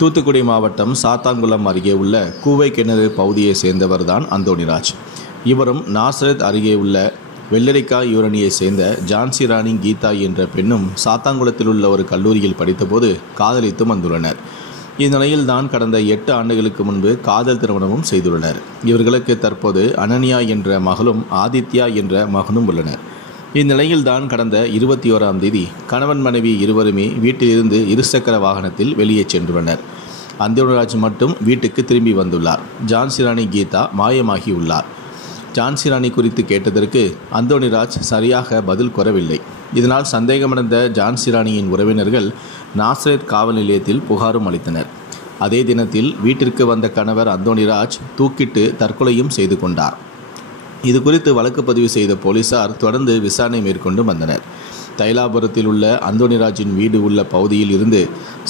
தூத்துக்குடி மாவட்டம் சாத்தான்குளம் அருகே உள்ள கூவை கிணறு பகுதியை சேர்ந்தவர்தான் அந்தோணிராஜ். இவரும் நாசரேத் அருகே உள்ள வெள்ளரிக்காய் யூரணியை சேர்ந்த ஜான்சி ராணி கீதா என்ற பெண்ணும் சாத்தான்குளத்தில் உள்ள ஒரு கல்லூரியில் படித்தபோது காதலித்து வந்துள்ளனர். இந்நிலையில்தான் கடந்த 8 ஆண்டுகளுக்கு முன்பு காதல் திருமணமும் செய்துள்ளனர். இவர்களுக்கு தற்போது அனன்யா என்ற மகளும் ஆதித்யா என்ற மகனும் உள்ளனர். இந்நிலையில்தான் கடந்த 21ஆம் தேதி கணவன் மனைவி இருவருமே வீட்டிலிருந்து இருசக்கர வாகனத்தில் வெளியே சென்றுள்ளனர். அந்தோணிராஜ் மட்டும் வீட்டுக்கு திரும்பி வந்துள்ளார். ஜான்சி ராணி கீதா மாயமாகியுள்ளார். ஜான்சி ராணி குறித்து கேட்டதற்கு அந்தோணிராஜ் சரியாக பதில் கூறவில்லை. இதனால் சந்தேகமடைந்த ஜான்சி ராணியின் உறவினர்கள் நாசரேத் காவல் நிலையத்தில் புகாரும் அளித்தனர். அதே தினத்தில் வீட்டிற்கு வந்த கணவர் அந்தோணிராஜ் தூக்கிட்டு தற்கொலையும் செய்து கொண்டார். இது குறித்து வழக்கு பதிவு செய்த போலீசார் தொடர்ந்து விசாரணை மேற்கொண்டு வந்தனர். தைலாபுரத்தில் உள்ள அந்தோணிராஜின் வீடு உள்ள பகுதியில் இருந்து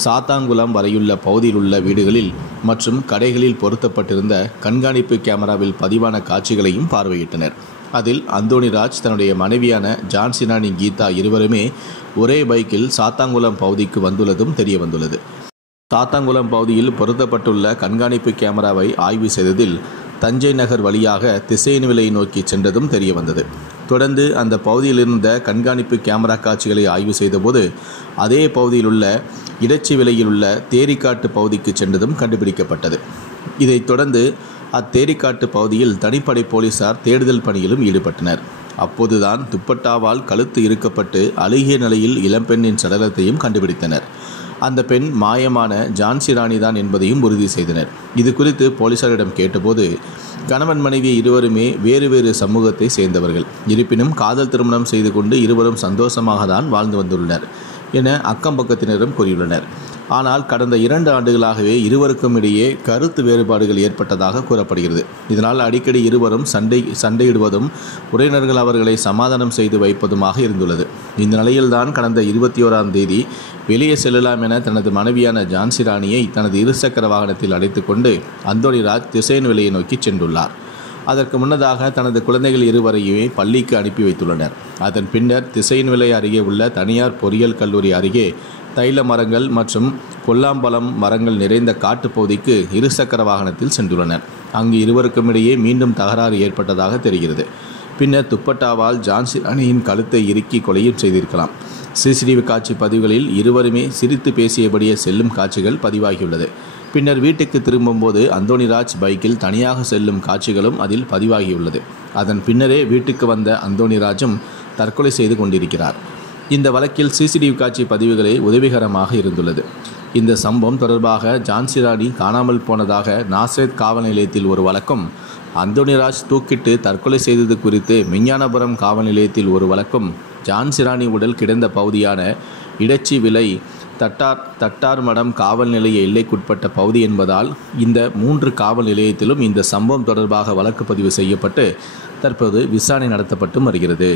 சாத்தான்குளம் வரையுள்ள பகுதியில் உள்ள வீடுகளில் மற்றும் கடைகளில் பொருத்தப்பட்டிருந்த கண்காணிப்பு கேமராவில் பதிவான காட்சிகளையும் பார்வையிட்டனர். அதில் அந்தோணிராஜ் தன்னுடைய மனைவியான ஜான்சி ராணி கீதா இருவருமே ஒரே பைக்கில் சாத்தான்குளம் பகுதிக்கு வந்துள்ளதும் தெரிய வந்துள்ளது. சாத்தான்குளம் பகுதியில் பொருத்தப்பட்டுள்ள கண்காணிப்பு கேமராவை ஆய்வு செய்ததில் தஞ்சை நகர் வழியாக திசையன்விளை நோக்கி சென்றதும் தெரிய வந்தது. தொடர்ந்து அந்த பகுதியில் இருந்த கண்காணிப்பு கேமரா காட்சிகளை ஆய்வு செய்தபோது அதே பகுதியில் உள்ள இடைச்சி விலையில் உள்ள தேரிக்காட்டு பகுதிக்கு சென்றதும் கண்டுபிடிக்கப்பட்டது. இதைத் தொடர்ந்து அத்தேரிக்காட்டு பகுதியில் தனிப்படை போலீசார் தேடுதல் பணியிலும் ஈடுபட்டனர். அப்போதுதான் துப்பட்டாவால் கழுத்து இறுக்கப்பட்டு அழுகிய நிலையில் இளம்பெண்ணின் சடலத்தையும் கண்டுபிடித்தனர். அந்த பெண் மாயமான ஜான்சி ராணி தான் என்பதையும் உறுதி செய்தனர். இது குறித்து போலீசாரிடம் கேட்டபோது கணவன் மனைவி இருவருமே வேறு வேறு சமூகத்தை சேர்ந்தவர்கள், இருப்பினும் காதல் திருமணம் செய்து கொண்டு இருவரும் சந்தோஷமாக தான் வாழ்ந்து வந்துள்ளனர் என அக்கம் பக்கத்தினரும் கூறியுள்ளனர். ஆனால் கடந்த 2 ஆண்டுகளாகவே இருவருக்கும் இடையே கருத்து வேறுபாடுகள் ஏற்பட்டதாக கூறப்படுகிறது. இதனால் அடிக்கடி இருவரும் சண்டையிடுவதும் உறவினர்கள் அவர்களை சமாதானம் செய்து வைப்பதுமாக இருந்துள்ளது. இந்த நிலையில்தான் கடந்த 21ஆம் தேதி வெளியே செல்லலாம் என தனது மனைவியான ஜான்சி ராணியை தனது இருசக்கர வாகனத்தில் அழைத்து கொண்டு அந்தோணிராஜ் திசையன்விளையை நோக்கி சென்றுள்ளார். அதற்கு முன்னதாக தனது குழந்தைகள் இருவரையுமே பள்ளிக்கு அனுப்பி வைத்துள்ளனர். அதன் பின்னர் திசையன்விளை அருகே உள்ள தனியார் பொறியியல் கல்லூரி அருகே தைல மரங்கள் மற்றும் கொல்லாம்பழம் மரங்கள் நிறைந்த காட்டுப்பகுதிக்கு இருசக்கர வாகனத்தில் சென்றுள்ளனர். அங்கு இருவருக்கும் இடையே மீண்டும் தகராறு ஏற்பட்டதாக தெரிகிறது. பின்னர் துப்பட்டாவால் ஜான்சி ராணியின் கழுத்தை இறுக்கி கொலையும் செய்திருக்கலாம். சிசிடிவி காட்சி பதிவுகளில் இருவருமே சிரித்து பேசியபடியே செல்லும் காட்சிகள் பதிவாகியுள்ளது. பின்னர் வீட்டுக்கு திரும்பும்போது அந்தோணிராஜ் பைக்கில் தனியாக செல்லும் காட்சிகளும் அதில் பதிவாகியுள்ளது. அதன் பின்னரே வீட்டுக்கு வந்த அந்தோணிராஜும் தற்கொலை செய்து கொண்டிருக்கிறார். இந்த வழக்கில் சிசிடிவி காட்சி பதிவுகளே உதவிகரமாக இருந்துள்ளது. இந்த சம்பவம் தொடர்பாக ஜான்சி ராணி காணாமல் போனதாக நாசரேத் காவல் நிலையத்தில் ஒரு வழக்கும், அந்தோணிராஜ் தூக்கிட்டு தற்கொலை செய்தது குறித்து விஞ்ஞானபுரம் காவல் நிலையத்தில் ஒரு வழக்கும், ஜான்சி ராணி உடல் கிடந்த பகுதியான இடைச்சி விலை தட்டார் மடம் காவல் நிலைய எல்லைக்குட்பட்ட பகுதி என்பதால் இந்த 3 காவல் நிலையத்திலும் இந்த சம்பவம் தொடர்பாக வழக்கு பதிவு செய்யப்பட்டு தற்போது விசாரணை நடத்தப்பட்டு வருகிறது.